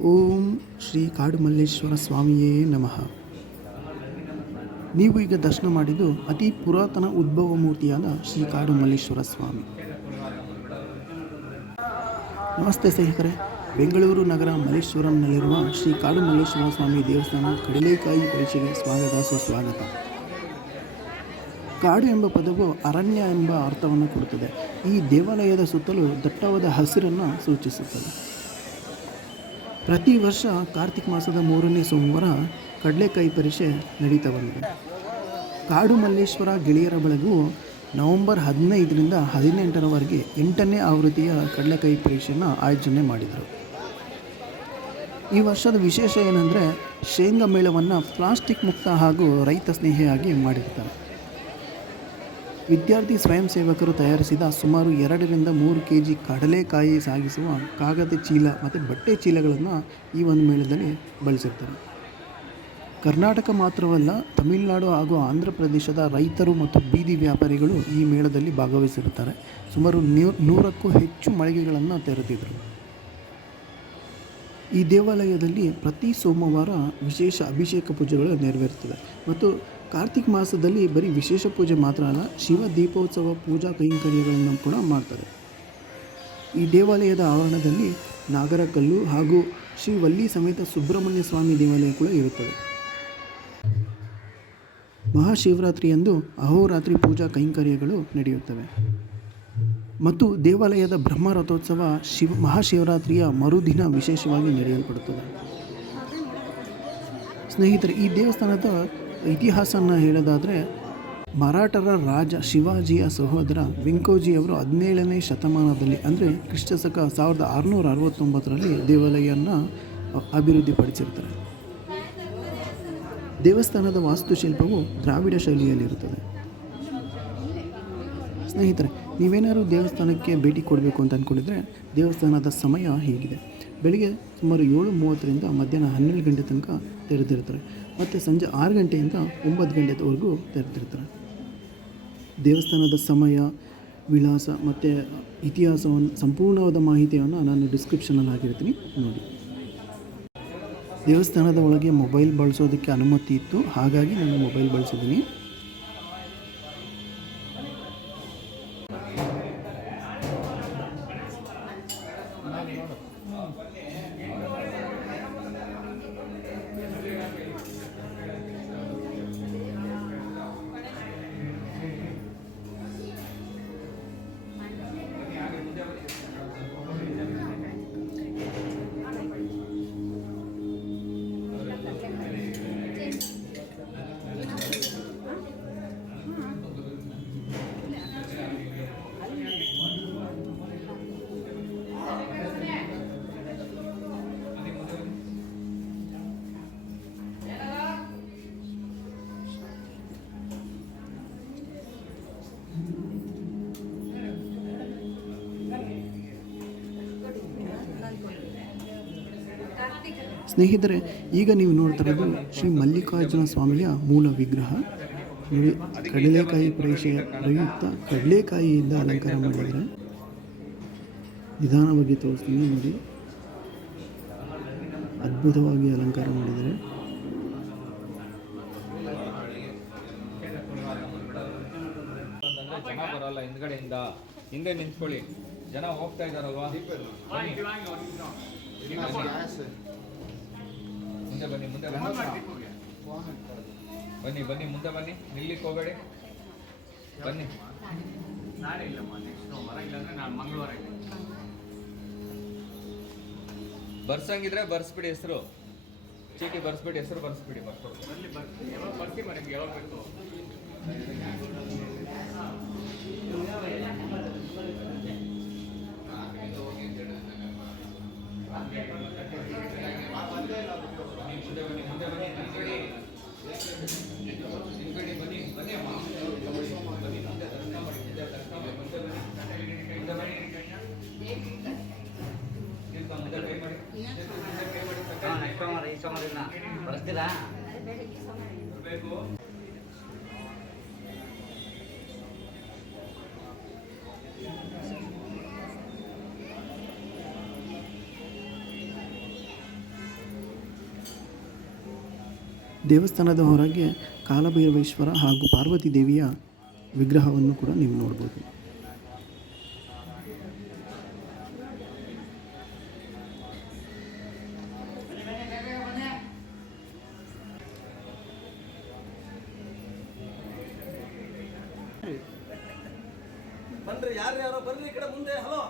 ಓಂ ಶ್ರೀ ಕಾಡುಮಲ್ಲೇಶ್ವರ ಸ್ವಾಮಿಯೇ ನಮಃ. ನೀವು ಈಗ ದರ್ಶನ ಮಾಡಿದ್ದು ಅತಿ ಪುರಾತನ ಉದ್ಭವ ಮೂರ್ತಿಯಾದ ಶ್ರೀ ಕಾಡುಮಲ್ಲೇಶ್ವರ ಸ್ವಾಮಿ. ನಮಸ್ತೆ ಸ್ನೇಹಿತರೆ, ಬೆಂಗಳೂರು ನಗರ ಮಲ್ಲೇಶ್ವರಂನಲ್ಲಿರುವ ಶ್ರೀ ಕಾಡುಮಲ್ಲೇಶ್ವರ ಸ್ವಾಮಿ ದೇವಸ್ಥಾನ ಕಡಲೆಕಾಯಿ ಪರೀಕ್ಷೆಗೆ ಸುಸ್ವಾಗತ. ಕಾಡು ಎಂಬ ಪದವು ಅರಣ್ಯ ಎಂಬ ಅರ್ಥವನ್ನು ಕೊಡುತ್ತದೆ. ಈ ದೇವಾಲಯದ ಸುತ್ತಲೂ ದಟ್ಟವಾದ ಹಸಿರನ್ನು ಸೂಚಿಸುತ್ತದೆ. ಪ್ರತಿ ವರ್ಷ ಕಾರ್ತಿಕ್ ಮಾಸದ 3ನೇ ಸೋಮವಾರ ಕಡಲೆಕಾಯಿ ಪರೀಕ್ಷೆ ನಡೀತಾ ಬಂದಿದೆ. ಕಾಡು ಮಲ್ಲೇಶ್ವರ ಗೆಳೆಯರ ಬಳಗವು ನವೆಂಬರ್ 15ರಿಂದ 18ರವರೆಗೆ 8ನೇ ಆವೃತ್ತಿಯ ಕಡಲೆಕಾಯಿ ಪರೀಕ್ಷೆಯನ್ನು ಆಯೋಜನೆ ಮಾಡಿದರು. ಈ ವರ್ಷದ ವಿಶೇಷ ಏನಂದರೆ ಶೇಂಗಾ ಮೇಳವನ್ನು ಪ್ಲಾಸ್ಟಿಕ್ ಮುಕ್ತ ಹಾಗೂ ರೈತ ಸ್ನೇಹಿಯಾಗಿ ಮಾಡಿರ್ತಾರೆ. ವಿದ್ಯಾರ್ಥಿ ಸ್ವಯಂ ಸೇವಕರು ತಯಾರಿಸಿದ ಸುಮಾರು 2ರಿಂದ 3 kg ಕಡಲೆಕಾಯಿ ಸಾಗಿಸುವ ಕಾಗದ ಚೀಲ ಮತ್ತು ಬಟ್ಟೆ ಚೀಲಗಳನ್ನು ಈ ಒಂದು ಮೇಳದಲ್ಲಿ ಬಳಸಿರ್ತಾರೆ. ಕರ್ನಾಟಕ ಮಾತ್ರವಲ್ಲ, ತಮಿಳುನಾಡು ಹಾಗೂ ಆಂಧ್ರ ಪ್ರದೇಶದ ರೈತರು ಮತ್ತು ಬೀದಿ ವ್ಯಾಪಾರಿಗಳು ಈ ಮೇಳದಲ್ಲಿ ಭಾಗವಹಿಸಿರುತ್ತಾರೆ. ಸುಮಾರು 100ಕ್ಕೂ ಹೆಚ್ಚು ಮಳಿಗೆಗಳನ್ನು ತೆರೆದಿದ್ದರು. ಈ ದೇವಾಲಯದಲ್ಲಿ ಪ್ರತಿ ಸೋಮವಾರ ವಿಶೇಷ ಅಭಿಷೇಕ ಪೂಜೆಗಳು ನೆರವೇರುತ್ತವೆ ಮತ್ತು ಕಾರ್ತಿಕ್ ಮಾಸದಲ್ಲಿ ಬರೀ ವಿಶೇಷ ಪೂಜೆ ಮಾತ್ರ ಅಲ್ಲ, ಶಿವ ದೀಪೋತ್ಸವ ಪೂಜಾ ಕೈಂಕರ್ಯಗಳನ್ನು ಕೂಡ ಮಾಡ್ತಾರೆ. ಈ ದೇವಾಲಯದ ಆವರಣದಲ್ಲಿ ನಾಗರಕಲ್ಲು ಹಾಗೂ ಶ್ರೀ ವಲ್ಲಿ ಸಮೇತ ಸುಬ್ರಹ್ಮಣ್ಯ ಸ್ವಾಮಿ ದೇವಾಲಯ ಕೂಡ ಇರುತ್ತದೆ. ಮಹಾಶಿವರಾತ್ರಿಯಂದು ಅಹೋರಾತ್ರಿ ಪೂಜಾ ಕೈಂಕರ್ಯಗಳು ನಡೆಯುತ್ತವೆ ಮತ್ತು ದೇವಾಲಯದ ಬ್ರಹ್ಮ ರಥೋತ್ಸವ ಮಹಾಶಿವರಾತ್ರಿಯ ಮರುದಿನ ವಿಶೇಷವಾಗಿ ನಡೆಯಲ್ಪಡುತ್ತದೆ. ಸ್ನೇಹಿತರೆ, ಈ ದೇವಸ್ಥಾನದ ಇತಿಹಾಸನ ಹೇಳೋದಾದರೆ, ಮರಾಠರ ರಾಜ ಶಿವಾಜಿಯ ಸಹೋದರ ವೆಂಕೋಜಿಯವರು 17ನೇ ಶತಮಾನದಲ್ಲಿ ಅಂದರೆ ಕ್ರಿಸ್ತಶಕ 1669ರಲ್ಲಿ ದೇವಾಲಯವನ್ನು ಅಭಿವೃದ್ಧಿಪಡಿಸಿರ್ತಾರೆ. ದೇವಸ್ಥಾನದ ವಾಸ್ತುಶಿಲ್ಪವು ದ್ರಾವಿಡ ಶೈಲಿಯಲ್ಲಿರುತ್ತದೆ. ಸ್ನೇಹಿತರೆ, ನೀವೇನಾದರೂ ದೇವಸ್ಥಾನಕ್ಕೆ ಭೇಟಿ ಕೊಡಬೇಕು ಅಂತ ಅಂದ್ಕೊಂಡಿದ್ರೆ ದೇವಸ್ಥಾನದ ಸಮಯ ಹೀಗಿದೆ. ಬೆಳಿಗ್ಗೆ ಸುಮಾರು 7:30ರಿಂದ ಮಧ್ಯಾಹ್ನ 12 ಗಂಟೆ ತನಕ ತೆರೆದಿರ್ತಾರೆ ಮತ್ತು ಸಂಜೆ 6 ಗಂಟೆಯಿಂದ 9 ಗಂಟೆವರೆಗೂ ತೆರೆದಿರ್ತಾರೆ. ದೇವಸ್ಥಾನದ ಸಮಯ, ವಿಳಾಸ ಮತ್ತು ಇತಿಹಾಸವನ್ನು ಸಂಪೂರ್ಣವಾದ ಮಾಹಿತಿಯನ್ನು ನಾನು ಡಿಸ್ಕ್ರಿಪ್ಷನಲ್ಲಿ ಹಾಕಿರ್ತೀನಿ, ನೋಡಿ. ದೇವಸ್ಥಾನದ ಒಳಗೆ ಮೊಬೈಲ್ ಬಳಸೋದಕ್ಕೆ ಅನುಮತಿ ಇತ್ತು, ಹಾಗಾಗಿ ನಾನು ಮೊಬೈಲ್ ಬಳಸಿದ್ದೀನಿ. ಸ್ನೇಹಿತರೆ, ಈಗ ನೀವು ನೋಡ್ತಿರೋದು ಶ್ರೀ ಮಲ್ಲಿಕಾರ್ಜುನ ಸ್ವಾಮಿಯ ಮೂಲ ವಿಗ್ರಹ. ನೋಡಿ, ಕಡಲೆಕಾಯಿ ಪರೀಕ್ಷೆಯ ಪ್ರಯುಕ್ತ ಕಡಲೆಕಾಯಿಯಿಂದ ಅಲಂಕಾರ ಮಾಡಿದ್ದಾರೆ. ನಿಧಾನವಾಗಿ ತೋರಿಸ್ತೀನಿ ನೋಡಿ, ಅದ್ಭುತವಾಗಿ ಅಲಂಕಾರ ಮಾಡಿದ್ದಾರೆ. ಜನ ಬರಲ್ಲ, ಹಿಂದ್ಗಡೆಯಿಂದ ಹಿಂದೆ ನಿಂತ್ಕೊಳ್ಳಿ, ಜನ ಹೋಗ್ತಾ ಇದ್ದಾರಲ್ವಾ. ಮುಂದೆ ಬನ್ನಿ, ಮುಂದೆ ಬನ್ನಿ, ಬನ್ನಿ, ಮುಂದೆ ಬನ್ನಿ, ನಿಲ್ಲಿಕ್ಕೆ ಹೋಗಬೇಡಿ, ಬನ್ನಿ. ನಾಳೆ ಇಲ್ಲಮ್ಮ, ನೆಕ್ಸ್ಟ್ ಹೊರಗಿಲ್ಲ ಅಂದರೆ ನಾನು ಮಂಗಳವಾರ ಇದೆ. ಬರ್ಸಂಗಿದ್ರೆ ಬರ್ಸ್ಬಿಡಿ, ಹೆಸರು ಚೀಟಿ ಬರ್ಸ್ಬಿಡಿ, ಹೆಸರು ಬರ್ಸ್ಬಿಡಿ, ಬರ್ಸಿ ಮನೆಗೆ ಯಾವಾಗ ಬೇಕು. ಬರ್ತೀರಾ? ದೇವಸ್ಥಾನದ ಹೊರಗೆ ಕಾಲಭೈರವೇಶ್ವರ ಹಾಗೂ ಪಾರ್ವತಿ ದೇವಿಯ ವಿಗ್ರಹವನ್ನು ಕೂಡ ನೀವು ನೋಡ್ಬೋದು. ಬನ್ರಿ, ಯಾರು ಬರ್ರಿ ಈ ಕಡೆ ಮುಂದೆ. ಹಲೋ,